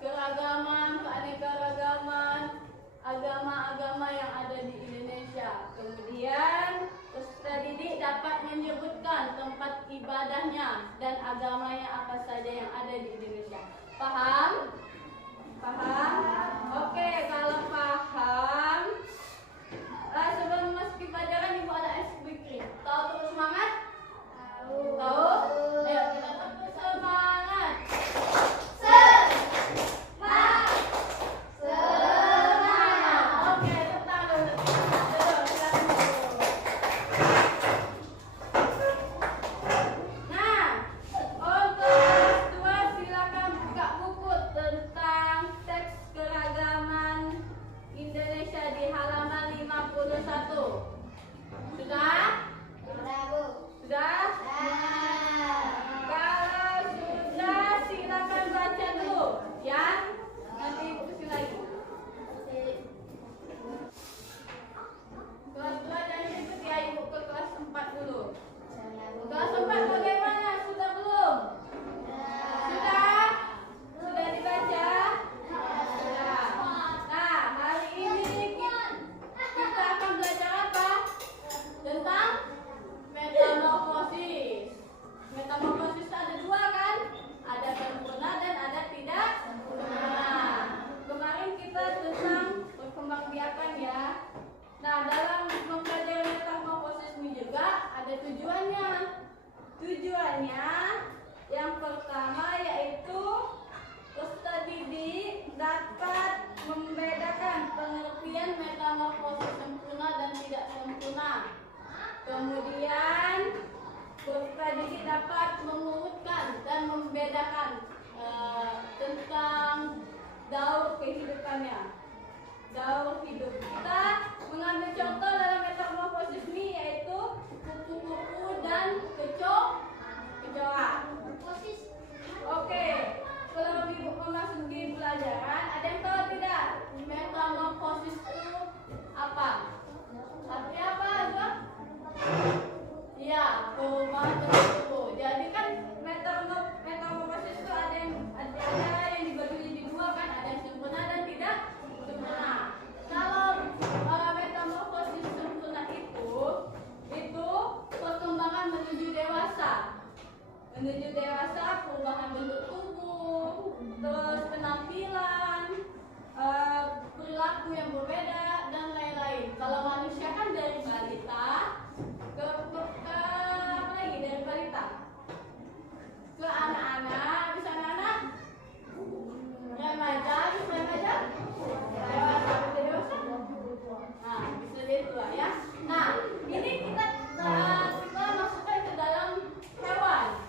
keragaman, keanekaragaman agama-agama yang ada di Indonesia. Kemudian peserta didik dapat menyebutkan tempat ibadahnya dan agamanya apa saja yang ada di Indonesia. Paham? Paham? Oke, kalau paham, sebelum masuk ke pelajaran Ibu ada es krim. Tahu terus semangat? Tahu? Ayo kita terus semangat. Tujuannya yang pertama yaitu peserta didik dapat membedakan pengertian metamorfosis sempurna dan tidak sempurna. Kemudian peserta didik dapat mengurutkan dan membedakan tentang daur kehidupannya. Daur hidup. Kita mengambil contoh dalam metamorfosis ini yaitu kupu-kupu dan kecoa. Oke, kalau Ibu memasuki pelajaran, ada yang tahu tidak metamorfosis itu apa? Artinya apa, Azwa? Iya, perubahan bentuk. Jadi kan metamorfosis itu ada yang dibagi jadi dua kan, ada yang sempurna dan tidak sempurna. Kalau metamorfosis sempurna itu perkembangan menuju dewasa. Menuju dewasa, perubahan bentuk tubuh, terus penampilan, perilaku yang berbeda dan lain-lain. Kalau manusia kan dari balita ke apa lagi? Dari balita ke anak-anak, bisa anak-anak, remaja, dewasa, dewasa. Nah, bisa jadi tua ya. Nah, ini kita masukkan ke dalam hewan.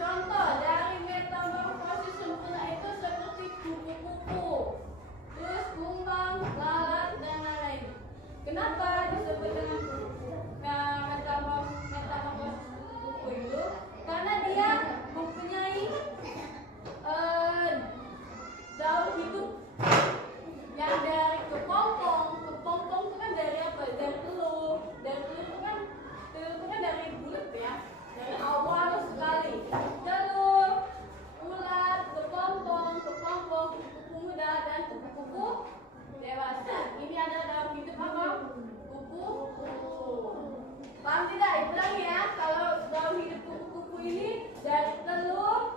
Contoh dari metamorfosis sempurna itu seperti kupu-kupu, terus kumbang, lalat dan lain-lain. Kenapa disebut dengan metamorfosis kupu-kupu itu? Karena dia mempunyai daur hidup yang dari kepompong. Kepompong itu kan dari apa? Dari telur. Dari telur itu kan dari bulat ya. Dari awal sekali. Telur, ulat, kepompong, kupu-kupu muda dan kupu-kupu dewasa. Ini ada daur hidup apa? Kupu-kupu. Paham tidak? Itu lagi ya. Kalau daur hidup kupu-kupu ini dari telur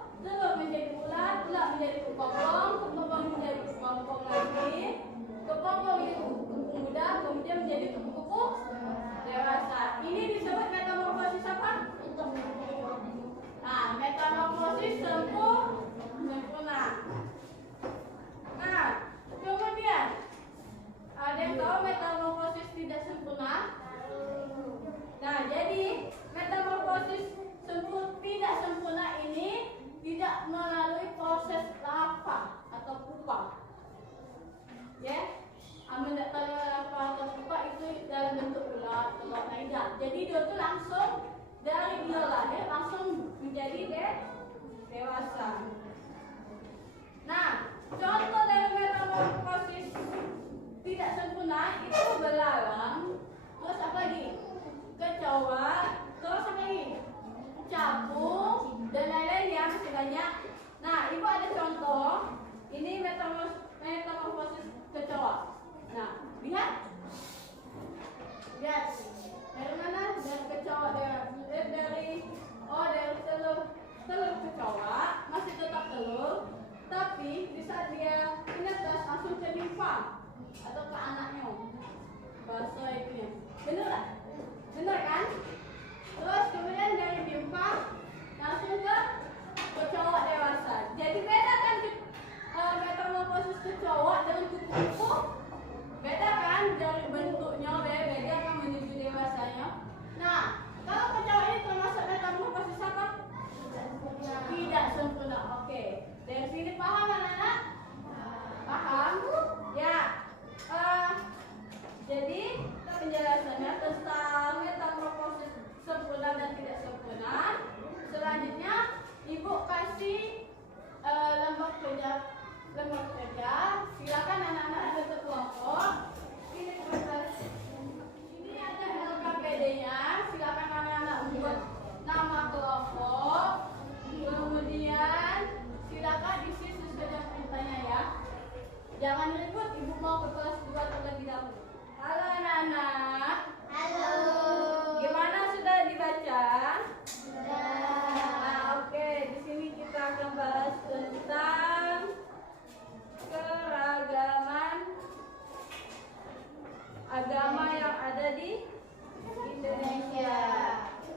menjadi ulat menjadi kepompong menjadi kepompong lagi, kepompong menjadi kupu-kupu muda, kemudian menjadi kupu-kupu dewasa. Ini disebut metamorfosis apa? Nah, metamorfosis sempurna. Nah, kemudian ada yang tahu metamorfosis tidak sempurna? Nah, jadi metamorfosis tidak sempurna ini tidak melalui proses lava atau pupa. Ya, mendatar lava atau pupa itu dalam bentuk ulat atau tidak. Jadi dia itu langsung dari dia lahir langsung menjadi dewasa. Nah, contoh dari metamorfosis tidak sempurna itu belalang, terus apa lagi? Kecoa, terus apa lagi? Capung dan lain-lain ya, masih banyak. Nah, Ibu ada contoh Ini metamorfosis kecoa. Nah, lihat. Lihat. Dari mana? Dari kecoa, dari telur kecoa masih tetap telur, tapi di saat dia menetas langsung ke nimfa atau ke anaknya. Bahasa itunya. Bener lah? Bener kan? Terus kemudian dari nimfa langsung ke kecoa dewasa. Jadi beda kan metamorfosis kecoa dengan kupu-kupu? Beda kan dari bentuknya, beda kan menuju dewasanya. Nah, kalau kecoa ini termasuk metamorfosis apa? Tidak sempurna. Oke. Dari sini paham anak-anak? Paham? Ya. Jadi penjelasannya tentang metamorfosis sempurna dan tidak sempurna. Selanjutnya ibu kasih lembar kerja. Silakan anak-anak bentuk kelompok. Ini ada LKPD-nya. Silakan anak-anak buat nama kelompok. Kemudian silakan isi sesuai dengan perintahnya ya. Jangan ribut, ibu mau ke kelas 2 terlebih dahulu. Halo anak-anak. Halo. Gimana, sudah dibaca? Sudah. Nah, oke, di sini kita akan bahas tentang keragaman agama yang ada di Indonesia.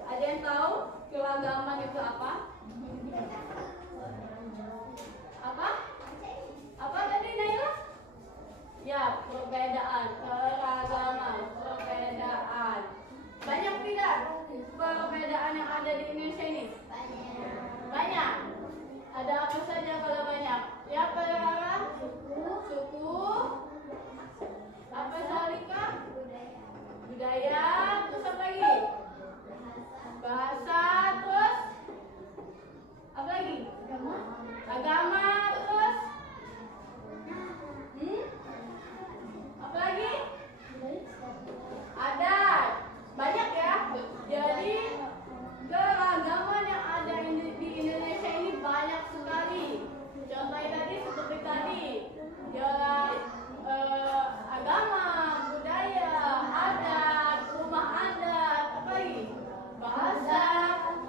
Ada yang tahu keragaman itu apa? Apa? Apa tadi Naila? Ya, perbedaan, keragaman, perbedaan. Banyak tidak perbedaan yang ada di Indonesia ini? Banyak. Ada apa saja kalau banyak? Ya, perkara suku. Apa Salika? Budaya. Terus apa lagi? Bahasa. Terus apa lagi? Agama. Terus apa lagi? Adat. Banyak ya. Jadi keragaman yang ada di Indonesia ini banyak sekali. Contohnya tadi seperti tadi, agama, budaya, adat, rumah adat, apa lagi? Bahasa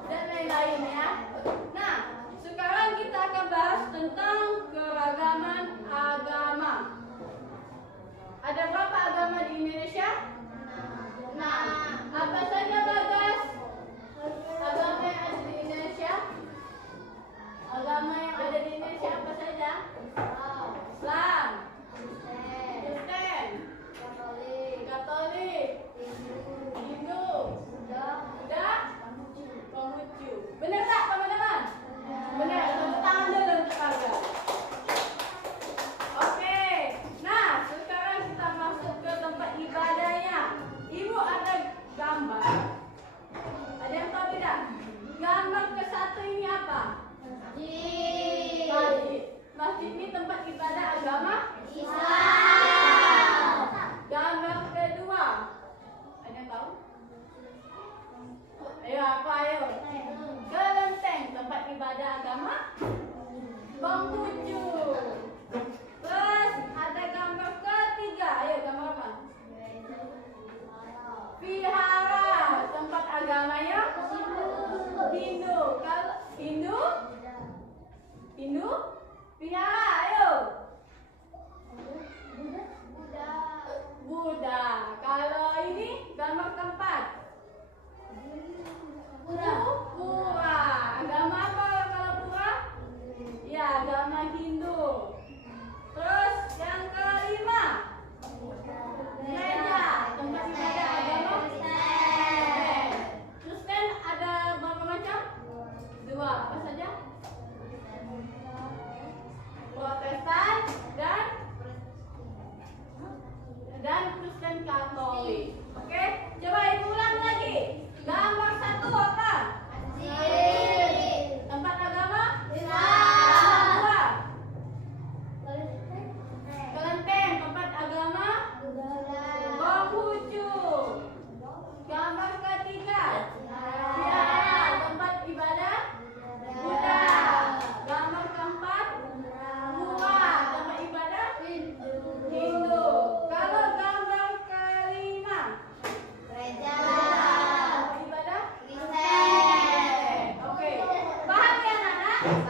dan lain-lain ya. Nah, sekarang kita akan bahas tentang keragaman agama. Ada berapa agama di Indonesia? Nah, apa saja Bagas? Agama yang ada di Indonesia? Agama yang ada di Indonesia apa saja? Islam, Kristen, Katolik, Hindu, Buddha, Konghucu. Benar tak teman-teman? Benar. Tepuk tangan dulu untuk Bagas. Oke. Nah, sekarang kita masuk ke tempat ibadahnya. Ibu ada gambar. Ada yang tahu tidak? Gambar ke satu ini apa? Masjid. Masjid ini tempat ibadah agama Islam. Gambar kedua. Ada yang tahu? Ayo apa ayo? Kelenteng, tempat ibadah agama Konghucu. Terus ada gambar ketiga. Ayo gambar apa? Vihara, tempat agamanya Hindu. Kalau Hindu, Vihara, ayo. Buddha. Kalau ini gambar keempat. Pura. Agama apa kalau pura? Ya, agama Hindu. Terus yang kelima. Gereja, tempat ibadah agama Kristen. Kristen ada berapa macam? Dua. Apa saja? Protestan dan Kristen Katolik. Oke, coba ibu ulang lagi. Gambar satu apa? Tempat agama? Gambar dua. Kelenteng, tempat agama Konghucu. Gambar ketiga. Vihara, tempat ibadah Buddha. Ah,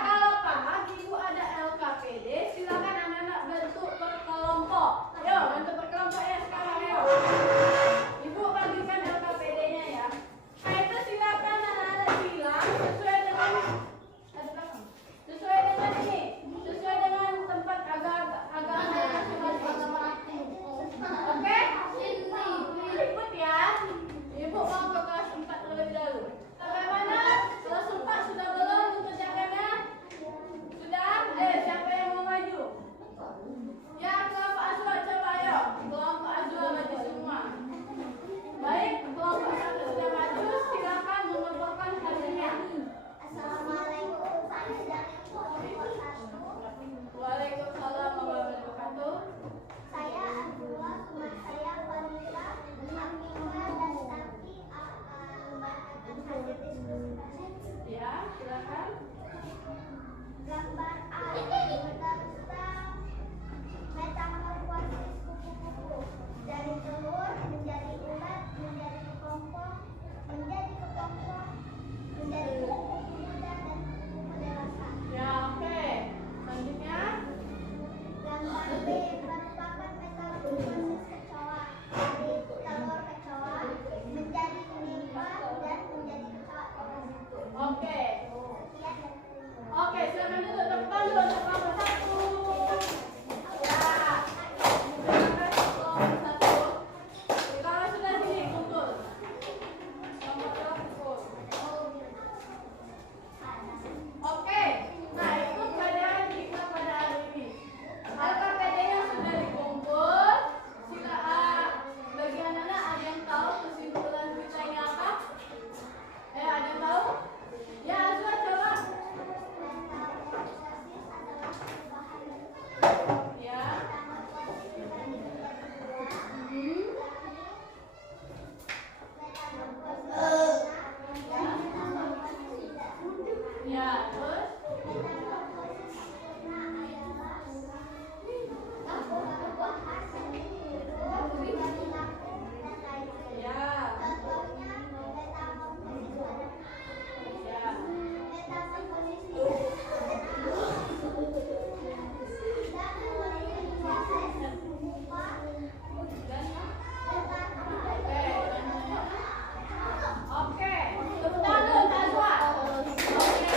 kalau paham ibu ada LKPD, silakan anak-anak bentuk berkelompok. Ayo bentuk berkelompok ya sekarang ayo. Ibu bagikan LKPD-nya ya. Nah itu silakan anak-anak bilang sesuai dengan ini, sesuai dengan tempat agama yang sudah disebutkan. Oke? Ikut ya. Ibu mau ke kelas 4 terlebih dahulu. Bagaimana? Kelas 4 sudah belum mengerjakannya? Sudah? Siapa yang mau maju? Ya, kelompok Azwa coba ayo. Kelompok Azwa maju semua. Baik, kelompok 1 sudah maju. Silakan melaporkan hasilnya. Assalamualaikum, saya dari kelompok 1. Waalaikumsalam warahmatullahi wabarakatuh. Saya Abdullah, teman saya Wanita, Amina dan Tati akan hasil diskusi. Ya, silakan. Gambar A tentang metamorfosis kupu-kupu dari telur menjadi ulat, menjadi kepompong, menjadi kupu-kupu muda dan kupu-kupu dewasa. Ya, oke. Selanjutnya. Gambar B merupakan metamorfosis kecoa dari telur kecoa menjadi nimfa dan menjadi kecoa itu. Oke. Sekian dan terima. Oke, silakan dulu tepuk tangan untuk kelompok 1. Ya. Terima kasih kelompok 1. Kalau sudah sini kumpul. Kelompok 2 kumpul. Oke. Nah, itu pelajaran kita pada hari ini. LKPD yang sudah dikumpul, bagi anak-anak ada yang tahu kesimpulan kita ini apa? Ada yang tahu? Ya, Azwa coba. Metamorfosis adalah perubahan bentuk. Ya. Metamorfosis dibagi menjadi dua. Metamorfosis dan metamorfosis tidak sempurna. Ya, terus? Metamorfosis sempurna adalah perubahan bentuk dari lapis dan lainnya. Ya. Contohnya metamorfosis pada Ya. metamorfosis tidak mewakili proses mengubah Dan dengan oke. Tepuk tangan untuk Azwa. Oke.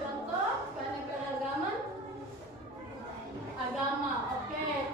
contoh keanekaragaman agama. Oke,